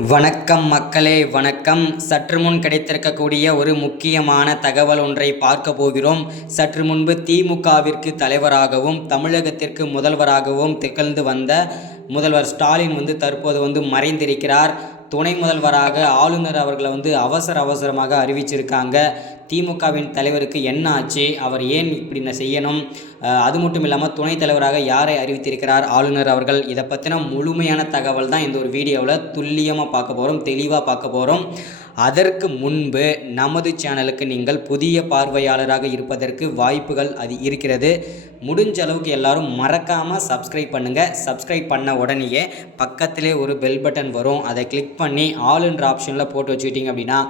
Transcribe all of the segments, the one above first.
வணக்கம் மக்களே, வணக்கம். சற்று முன் கிடைத்திருக்கக்கூடிய ஒரு முக்கியமான தகவல் ஒன்றை பார்க்க போகிறோம். சற்று முன்பு திமுகவிற்கு தலைவராகவும் தமிழகத்திற்கு முதல்வராகவும் திகழ்ந்து வந்த முதல்வர் ஸ்டாலின் தற்போது மறைந்திருக்கிறார். துணை முதல்வராக ஆளுநர் அவர்களை அவசரமாக அறிவிச்சிருக்காங்க. திமுகவின் தலைவருக்கு என்ன ஆச்சு, அவர் ஏன் இப்படி செய்யணும், அது மட்டும் இல்லாமல் துணைத் தலைவராக யாரை அறிவித்திருக்கிறார் ஆளுநர் அவர்கள், இதை பற்றின முழுமையான தகவல் தான் இந்த ஒரு வீடியோவில் துல்லியமாக பார்க்க போகிறோம், தெளிவாக பார்க்க போகிறோம். அதற்கு முன்பு நமது சேனலுக்கு நீங்கள் புதிய பார்வையாளராக இருப்பதற்கு வாய்ப்புகள் அது இருக்கிறது. முடிஞ்ச அளவுக்கு எல்லாரும் மறக்காமல் சப்ஸ்கிரைப் பண்ணுங்கள். சப்ஸ்கிரைப் பண்ண உடனேயே பக்கத்திலே ஒரு பெல் பட்டன் வரும், அதை கிளிக் பண்ணி ஆல் என்ற ஆப்ஷனில் போட்டு வச்சுக்கிட்டிங்க அப்படின்னா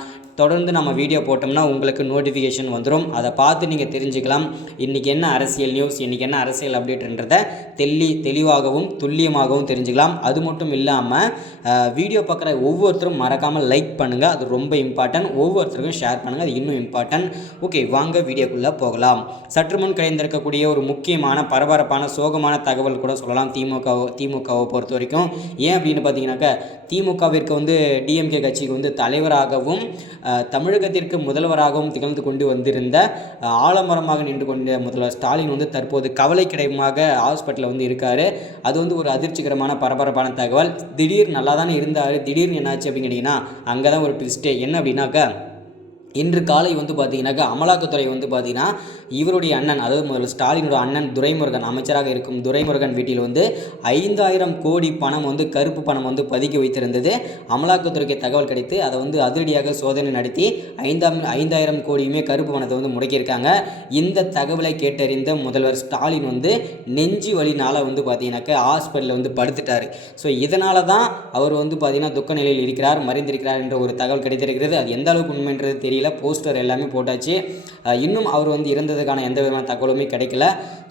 தொடர்ந்து நம்ம வீடியோ போட்டோம்னா உங்களுக்கு நோட்டிஃபிகேஷன் வந்துடும். அதை பார்த்து நீங்கள் தெரிஞ்சுக்கலாம் இன்றைக்கி என்ன அரசியல் நியூஸ், இன்றைக்கி என்ன அரசியல் அப்டேட்ன்றதை தெளிவாகவும் துல்லியமாகவும் தெரிஞ்சுக்கலாம். அது மட்டும் இல்லாமல் வீடியோ பார்க்குற ஒவ்வொருத்தரும் மறக்காமல் லைக் பண்ணுங்கள், அது ரொம்ப இம்பார்ட்டன்ட். ஒவ்வொருத்தருக்கும் ஷேர் பண்ணுங்கள், அது இன்னும் இம்பார்ட்டன்ட். ஓகே, வாங்க வீடியோக்குள்ளே போகலாம். சற்று முன் கிடைந்திருக்கக்கூடிய ஒரு முக்கியமான பரபரப்பான சோகமான தகவல் கூட சொல்லலாம் திமுகவை பொறுத்த வரைக்கும். ஏன் அப்படின்னு பார்த்தீங்கன்னாக்கா, திமுகவிற்கு டிஎம்கே கட்சிக்கு தலைவராகவும் தமிழகத்திற்கு முதல்வராகவும் திகழ்ந்து கொண்டு வந்திருந்த ஆலமரமாக நின்று கொண்ட முதல்வர் ஸ்டாலின் தற்போது கவலைக்கிடமாக ஹாஸ்பிட்டலில் இருக்கார். அது ஒரு அதிர்ச்சிகரமான பரபரப்பான தகவல். திடீர் நல்லா தானே இருந்தார், திடீர்னு என்னாச்சு அப்படின்னு கேட்டிங்கன்னா அங்கே தான் ஒரு ட்விஸ்ட்டே. என்ன அப்படின்னாக்கா, இன்று காலை பார்த்தீங்கன்னாக்கா அமலாக்கத்துறை பார்த்தீங்கன்னா இவருடைய அண்ணன், அதாவது முதல்வர் ஸ்டாலினோட அண்ணன் துரைமுருகன், அமைச்சராக இருக்கும் துரைமுருகன் வீட்டில் 5,000 கோடி பணம் கருப்பு பணம் பதுக்கி வைத்திருந்தது. அமலாக்கத்துறைக்கு தகவல் கிடைத்து அதை அதிரடியாக சோதனை நடத்தி 5,000 கோடியுமே கருப்பு பணத்தை முடக்கியிருக்காங்க. இந்த தகவலை கேட்டறிந்த முதல்வர் ஸ்டாலின் நெஞ்சு வலினால் பார்த்தீங்கன்னாக்கா ஹாஸ்பிட்டலில் படுத்துட்டார். ஸோ இதனால தான் அவர் பார்த்தீங்கன்னா துக்க நிலையில் இருக்கிறார், மறைந்திருக்கிறார் என்ற ஒரு தகவல் கிடைத்திருக்கிறது. அது எந்த அளவுக்கு உண்மைன்றது தெரியல. போஸ்டர் எல்லாமே போட்டாச்சு. இன்னும் அவர் இறந்ததுக்கான எந்த விதமான தகவலுமே கிடைக்கல.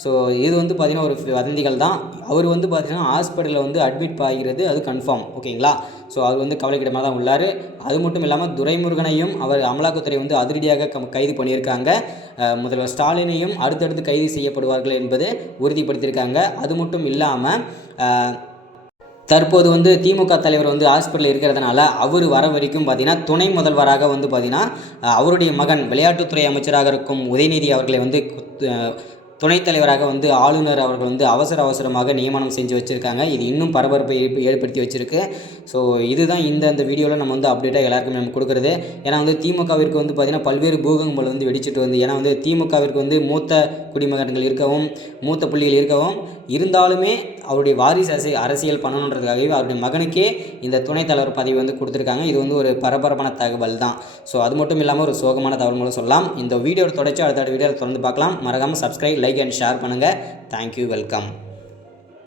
ஸோ இது பார்த்தீங்கன்னா ஒரு வதந்திகள் தான். அவர் பார்த்தீங்கன்னா ஹாஸ்பிட்டலில் அட்மிட் ஆகிறது அது கன்ஃபார்ம். ஓகேங்களா? ஸோ அவர் கவலைக்கிடமாக தான் உள்ளார். அது மட்டும் இல்லாமல் துரைமுருகனையும் அவர் அமலாக்கத்துறை அதிரடியாக கைது பண்ணியிருக்காங்க. முதல்வர் ஸ்டாலினையும் அடுத்தடுத்து கைது செய்யப்படுவார்கள் என்பது உறுதிப்படுத்தியிருக்காங்க. அது மட்டும் இல்லாமல் தற்போது திமுக தலைவர் ஹாஸ்பிட்டலில் இருக்கிறதுனால அவர் வர வரைக்கும் பார்த்தீங்கன்னா துணை முதல்வராக பார்த்தீங்கன்னா அவருடைய மகன் விளையாட்டுத்துறை அமைச்சராக இருக்கும் உதயநிதி அவர்களை துணைத் தலைவராக ஆளுநர் அவர்கள் அவசரமாக நியமனம் செஞ்சு வச்சுருக்காங்க. இது இன்னும் பரபரப்பை ஏற்படுத்தி வச்சுருக்கு. ஸோ இதுதான் இந்த வீடியோவில் நம்ம அப்டேட்டாக எல்லாருக்குமே நம்ம கொடுக்குறது. ஏன்னா திமுகவிற்கு பார்த்தீங்கன்னா பல்வேறு பூகங்கள் வெடிச்சிட்டு ஏன்னா திமுகவிற்கு மூத்த குடிமகன்கள் இருக்கவும் மூத்த புள்ளிகள் இருக்கவும் இருந்தாலுமே அவருடைய வாரிசு அரசியல் பண்ணணுன்றதுக்காகவே அவருடைய மகனுக்கே இந்த துணைத் தலைவர் பதவி கொடுத்துருக்காங்க. இது ஒரு பரபரப்பான தகவல் தான். ஸோ அது மட்டும் இல்லாமல் ஒரு சோகமான தகவல் மூலம் சொல்லலாம். இந்த வீடியோவை தொடர்ச்சி அடுத்த வீடியோவில் தொடர்ந்து பார்க்கலாம். மறக்காமல் சப்ஸ்கிரைப், லைக் அண்ட் ஷேர் பண்ணுங்கள். Thank you, welcome.